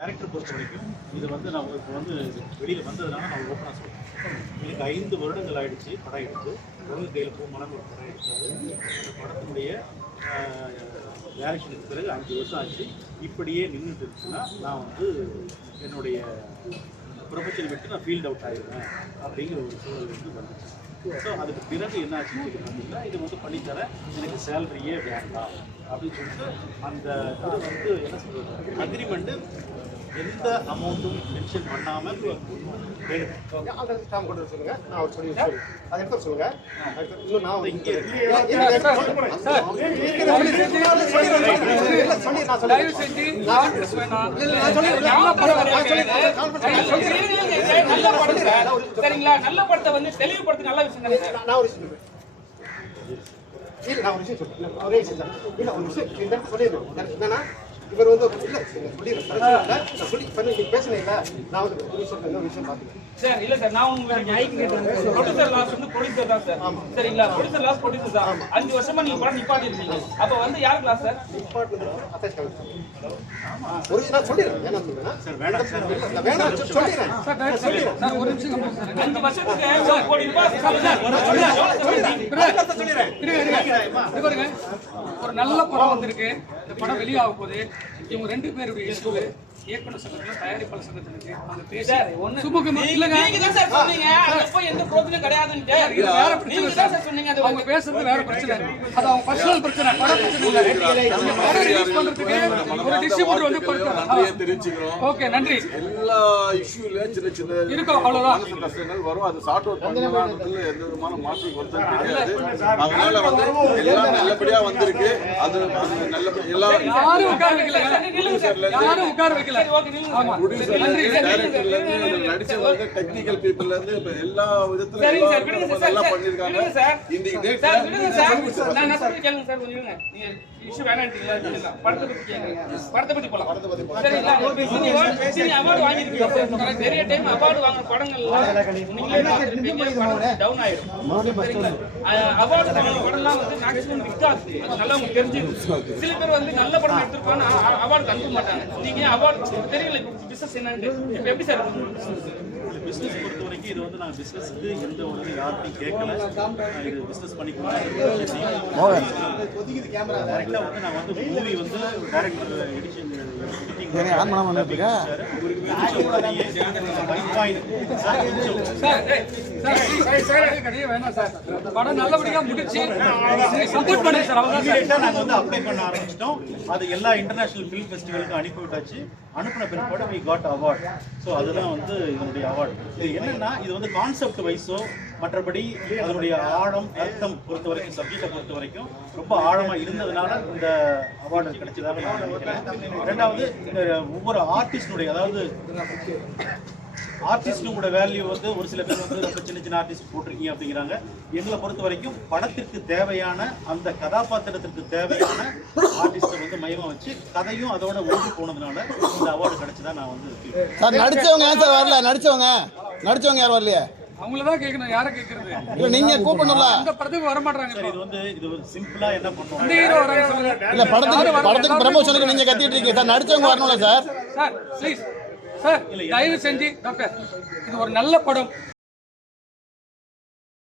Director பொறுத்த வரைக்கும் இது வந்து நான் இப்போ வந்து வெளியில் வந்ததுனால நான் ஓப்பனாக சொல்கிறேன் எனக்கு ஐந்து வருடங்கள் ஆயிடுச்சு படம் எடுத்து. உலக கையில் பூ மனம் ஒரு படம் எடுத்தாரு. அந்த படத்தினுடைய டேரக்ஷனுக்கு பிறகு அஞ்சு வருஷம் ஆச்சு. இப்படியே நின்றுட்டு இருந்துச்சுன்னா நான் வந்து என்னுடைய ப்ரொஃபஷன் விட்டு நான் ஃபீல்ட் அவுட் ஆகிடுவேன் அப்படிங்கிற ஒரு சூழல் வந்து வந்துச்சு. ஸோ அதுக்கு பிறகு என்ன ஆச்சுன்னு இது வந்து பண்ணித்தரேன் எனக்கு சேலரியே வேண்டாம் அப்படின்னு சொல்லிட்டு அந்த இது வந்து என்ன சொல்கிறது அக்ரிமெண்ட்டு எந்த அமௌண்ட்டும் மென்ஷன் பண்ணாமல் அந்த ஸ்டாம்ப் கொண்டு சொல்லுங்க நான் அவர் சொல்லி சொல்லி அதை எடுத்து சொல்லுங்க இன்னும் நான் இங்கே தயவு செஞ்சு காங்கிரஸ் வேணாம். நல்ல படம் இருக்கு. நல்ல படம் சார் சரிங்களா? நல்ல படத்தை வந்து தெளிவுபடுத்த நல்ல விஷயம் தானே நான் ஒரு விஷயம் சொல்றேன். இல்ல நான் ஒரு விஷயம் சொல்றேன். ஒரே விஷயம் தான் இல்ல ஒரு விஷயம் இந்த இடத்துல சொல்லிடணும் என்னன்னா இவர் வந்து இல்ல சொல்லிடுறேன் சொல்லி இப்ப நீங்க பேசுனீங்க நான் வந்து ஒரு விஷயம் இன்னொரு விஷயம் பாத்துக்கிறேன் சார் இல்ல சார் நான் உங்களுக்கு ப்ரொடியூசர் லாஸ் வந்து ப்ரொடியூசர் தான் சார். சரிங்களா ப்ரொடியூசர் லாஸ் ப்ரொடியூசர் தான். அஞ்சு வருஷமா நீங்க படம் நிப்பாட்டி இருக்கீங்க அப்ப வந்து யாருக்கு லாஸ் சார்? ஒரு நான் சொல்லிடுறேன். என்ன சொல்றேன் சார் வேண்டாம் சார். இல்ல வேணாம் சொ- சொல்லிடுறேன். சார், சார், ஒரு நிமிஷம். அஞ்சு வருஷத்துக்கு ஒரு கோடி ரூபாய் சார், சார், இருங்க, இருங்க. இது பாருங்க, ஒரு நல்ல படம் வந்திருக்கு. இந்த படம் வெளியாக போகுது. இவங்க ரெண்டு பேருடைய இஷ்யூ இயக்குனர் சங்கத்துல தயாரிப்பாளர் சங்கத்துல இருக்கு அவங்க பேசி சுமூகமா இல்லைங்க. நீங்க தான் சார் சொன்னீங்க. அங்க போய் எந்த ப்ரோஜனம் கிடையாதுன்ட்டு. இது வேற பிரச்சனை சார் சொன்னீங்க. அது அவங்க பேசுறது வேற பிரச்சனை. அது அவங்க பர்சனல் பிரச்சனை படம் பிரச்சனை இல்ல. இந்த படம் ரிலீஸ் பண்றதுக்கு ஒரு டிஸ்ட்ரிபியூட்டர் வந்து நன்றியை தெரிவிச்சுக்கிறோம். ஓகே நன்றி. எல்லா இஷ்யூல சின்ன சின்ன இருக்கும், அவ்வளவுதான். மனசு கஷ்டங்கள் வரும். அது சார்ட் அவுட் பண்ணலாம்ன்றதுல எந்த விதமான மாற்றம் கருத்தும் கிடையாது. அதனால வந்து எல்லாம் நல்லபடியா வந்திருக்கு. அது அது நல்லபடியா எல்லா யாரும் உட்கார வைக்கல யாரும் உட்கார வைக்கல. நடிச்சவங்க டெக்னிக்கல் பீப்புள்ல இருந்து இப்ப எல்லா விதத்துல நல்லா சார் பண்ணிருக்காங்க இன்னைக்கு படத்தை பத்தி போலாம். அவார்டு வாங்கிருக்கீங்க நிறைய டைம் அவார்டு பார்த்திருப்பீங்க படம் டவுன் ஆயிடும். அவார்டு படம்லாம் வந்து மேக்ஸிமம் அது நல்லா உங்களுக்கு தெரிஞ்சிடும் சில பேர் வந்து நல்ல படம் எடுத்திருப்பாங்க அவார்டு அனுப்ப மாட்டாங்க நீங்க அவார்டு தெரியல பிசினஸ் என்னன்னு இப்ப எப்படி சார் பிஸ்னஸ் பொறுத்த வரைக்கும் இது வந்து நான் பிஸ்னஸ்க்கு எந்த ஒரு இது யார்கிட்டையும் கேட்கல இது பிஸ்னஸ் பண்ணிக்கலாம் டேரெக்டாக வந்து நான் வந்து மூவி வந்து டேரக்டர் எடிஷன் படம் நல்லபடியா முடிச்சு சப்போர்ட் பண்ணுங்க சார் அவங்க நாங்க நாங்கள் வந்து அப்ளை பண்ண ஆரம்பிச்சிட்டோம். அது எல்லா இன்டர்நேஷனல் ஃபிலிம் ஃபெஸ்டிவலுக்கும் அனுப்பி விட்டாச்சு. அனுப்பின பிற்பாடு வி காட் அவார்ட் ஸோ அதுதான் வந்து இதனுடைய அவார்ட் இது என்னன்னா இது வந்து கான்செப்ட் வைஸோ மற்றபடி அதனுடைய ஆழம் அர்த்தம் பொறுத்த வரைக்கும் சப்ஜெக்டை பொறுத்த வரைக்கும் ரொம்ப ஆழமா இருந்ததுனால இந்த அவார்டு கிடைச்சதாக நான் நினைக்கிறேன். ரெண்டாவது இந்த ஒவ்வொரு ஆர்டிஸ்டுடைய அதாவது ஆர்டிஸ்டோட வேல்யூ வந்து ஒரு சில பேர் வந்து ரொம்ப சின்ன சின்ன ஆர்டிஸ்ட் போட்டிருக்கீங்க அப்படிங்கிறாங்க. எங்களை பொறுத்த வரைக்கும் படத்திற்கு தேவையான அந்த கதாபாத்திரத்திற்கு தேவையான ஆர்டிஸ்ட்டை வந்து மையமா வச்சு கதையும் அதோட ஒன்று போனதுனால இந்த அவார்டு கிடைச்சதா நான் வந்து. சார் நடிச்சவங்க ஏன் சார் வரல? நடிச்சவங்க? நடிச்சவங்க யாரும் வரலையே? அவங்கள தான் கேட்கணும். யாரை கேட்கறது? இல்ல நீங்க கூப்பிடணும்ல. அந்த படத்துக்கு வர மாட்டாங்க சார் இது வந்து இது ஒரு சிம்பிளா என்ன இந்த பண்ணுவோம் ஹீரோ வராங்க சொல்லுங்க இல்ல படத்துக்கு படத்துக்கு ப்ரமோஷனுக்கு நீங்க கத்திட்டு இருக்கீங்க. சார் நடிச்சவங்க வரணும்ல சார். சார் ப்ளீஸ் சார் தயவு செஞ்சு டாக்டர் இது ஒரு நல்ல படம்.